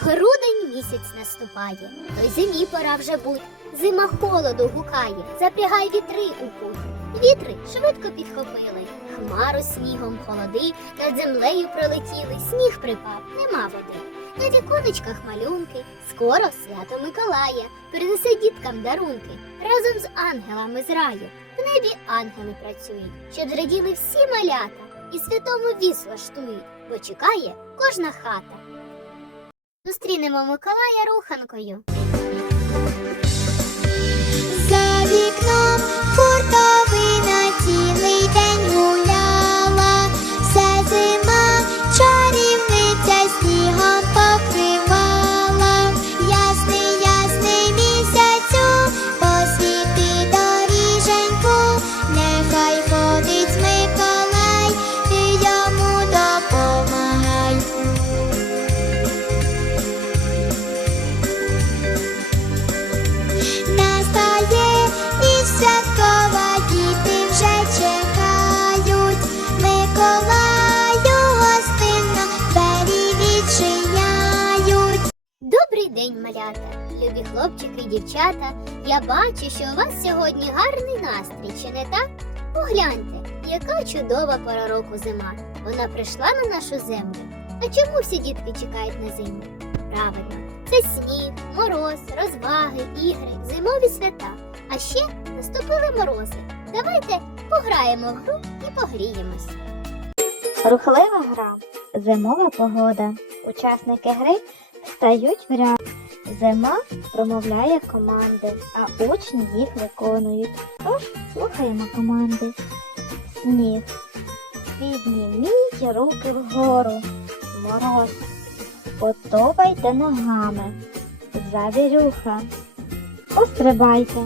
Грудень місяць наступає, то й зимі пора вже буть. Зима холоду гукає, запрягай вітри у путь. Вітри швидко підхопили, хмару снігом холоди, над землею пролетіли, сніг припав, нема води. На віконечках малюнки, скоро свято Миколая, принесе діткам дарунки разом з ангелами з раю. В небі ангели працюють, щоб зраділи всі малята, і святому віс влаштують, бо чекає кожна хата. Зустрінемо Миколая руханкою. За вікном любі хлопчики і дівчата. Я бачу, що у вас сьогодні гарний настрій, чи не так? Погляньте, яка чудова пора року зима. Вона прийшла на нашу землю. А чому всі дітки чекають на зиму? Правильно, це сніг, мороз, розваги, ігри, зимові свята. А ще наступили морози. Давайте пограємо в гру і погріємось. Рухлива гра, зимова погода. Учасники гри стають в ряд. Зима промовляє команди, а учні їх виконують. Тож слухаємо команди. Сніг. Підніміть руки вгору. Мороз. Потопайте ногами. Завірюха. Пострибайте.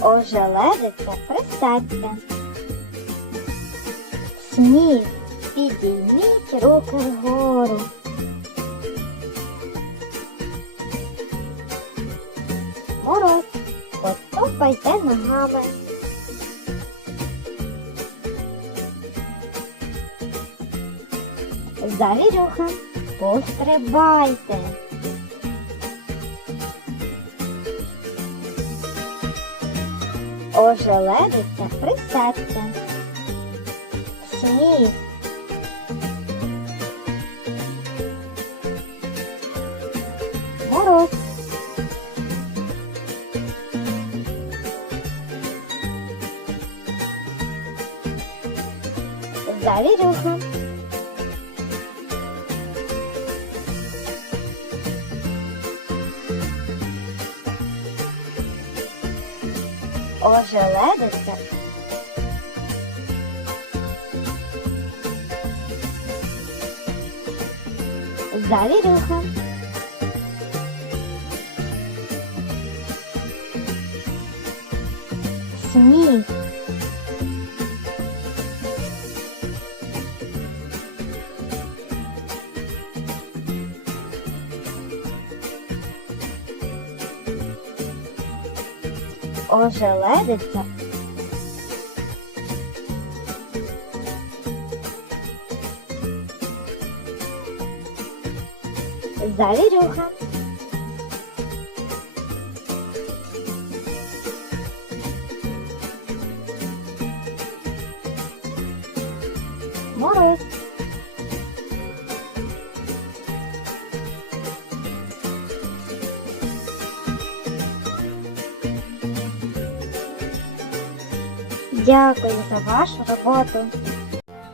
Ожеледиця присядьте. Сніг, підійміть руки вгору. Потопайте ногами. Завірюха, пострибайте. Ожеледиця присядьте. Сніг. Ожеледиця Завірюха. Сніг. Ожеледиця. Завірюха. Дякую за вашу роботу.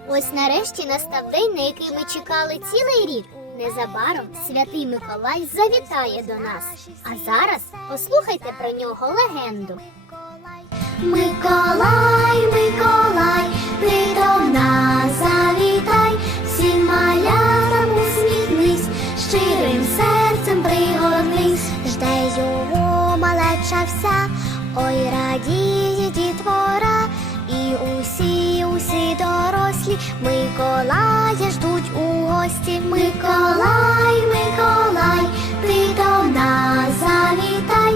Ось нарешті настав день, на який ми чекали цілий рік. Незабаром святий Миколай завітає до нас. А зараз послухайте про нього легенду. Миколай, Миколай, ти до нас завітай, всім малятам усміхнись, щирим серцем пригорнись, жде його малеча вся, ой радіє дітвора, дорослі, Миколая ждуть у гості. Миколай, Миколай, ти до нас завітай.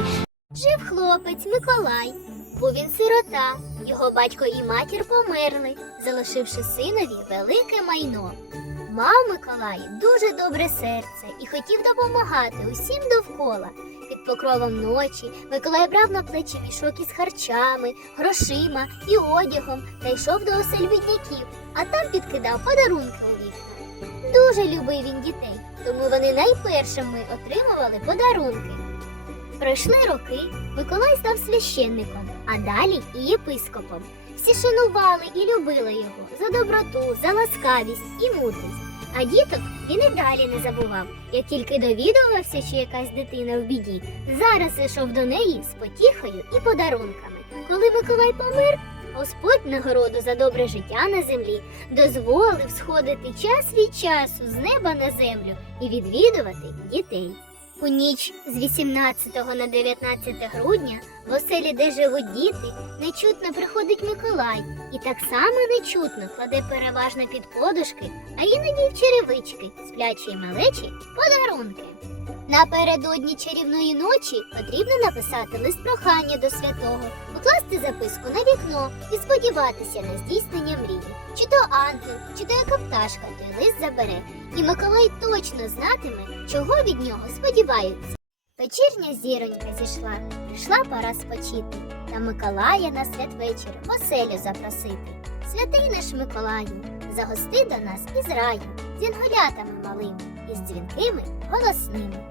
Жив хлопець Миколай. Був він сирота. Його батько і матір померли, залишивши синові велике майно. Мав Миколай дуже добре серце і хотів допомагати усім довкола. Під покровом ночі Миколай брав на плечі мішок із харчами, грошима і одягом та йшов до осель бідняків, а там підкидав подарунки у вікна. Дуже любив він дітей, тому вони найпершими отримували подарунки. Пройшли роки, Миколай став священником, а далі і єпископом. Всі шанували і любили його за доброту, за ласкавість і мудрість. А діток він і далі не забував. Як тільки довідувався, що якась дитина в біді, зараз ішов до неї з потіхою і подарунками. Коли Миколай помер, Господь нагороду за добре життя на землі дозволив сходити час від часу з неба на землю і відвідувати дітей. У ніч з 18 на 19 грудня в оселі, де живуть діти, нечутно приходить Миколай і так само нечутно кладе переважно під подушки, а іноді в черевички сплячої малечі подарунки. Напередодні чарівної ночі потрібно написати лист прохання до святого, покласти записку на вікно і сподіватися на здійснення мрії. Чи то ангел, чи то яка пташка той лист забере, і Миколай точно знатиме, чого від нього сподіваються. Вечірня зіронька зійшла, прийшла пора спочити, та Миколая на святвечір оселю запросити. Святий наш Миколаю, загости до нас із раю, з інголятами малими, із дзвінкими голосними.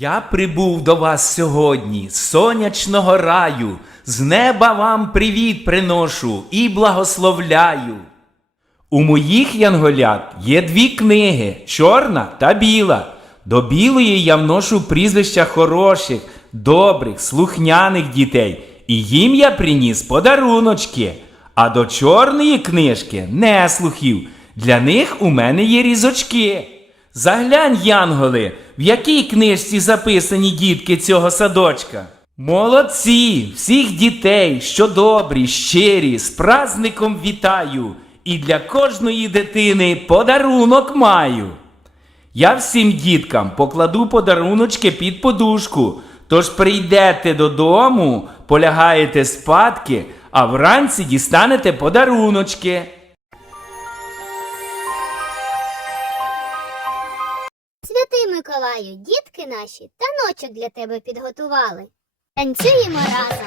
Я прибув до вас сьогодні сонячного раю, з неба вам привіт приношу і благословляю. У моїх янголят є дві книги чорна та біла. До білої я вношу прізвища хороших, добрих, слухняних дітей, і їм я приніс подаруночки. А до чорної книжки неслухів. Для них у мене є різочки. Заглянь, Янголи, в якій книжці записані дітки цього садочка. Молодці, всіх дітей, що добрі, щирі, з праздником вітаю, і для кожної дитини подарунок маю. Я всім діткам покладу подаруночки під подушку. Тож прийдете додому, полягаєте спадки, а вранці дістанете подаруночки. Миколаю, дітки наші таночок для тебе підготували. Танцюємо разом.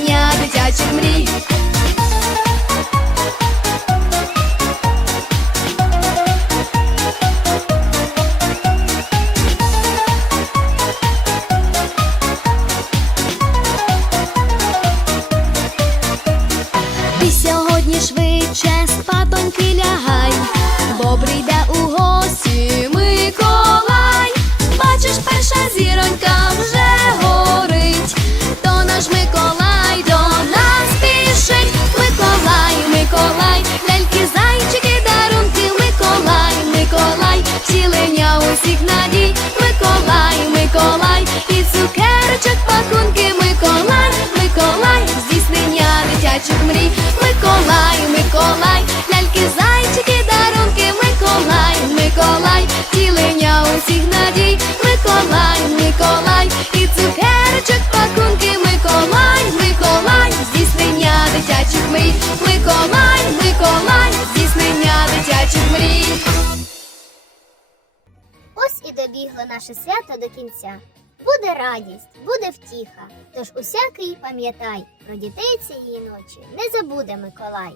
спинки лягай, бо прийде у гості Миколай. Бачиш, перша зіронька вже горить, то наш Миколай до нас пішить. Миколай, Миколай, ляльки, зайчики, дарунки, Миколай, Миколай, втілення усіх надій, Миколай, Миколай, і цукерочок пакунки, Миколай, Миколай, здійснення дитячих мрій. Миколай, Миколай Миколай, і цукерочок пакунки, Миколай, Миколай, здійснення дитячих мрій, Миколай, Миколай, здійснення дитячих мрій. Ось і добігло наше свято до кінця. Буде радість, буде втіха. Тож усякий пам'ятай, про дітей цієї ночі не забуде Миколай.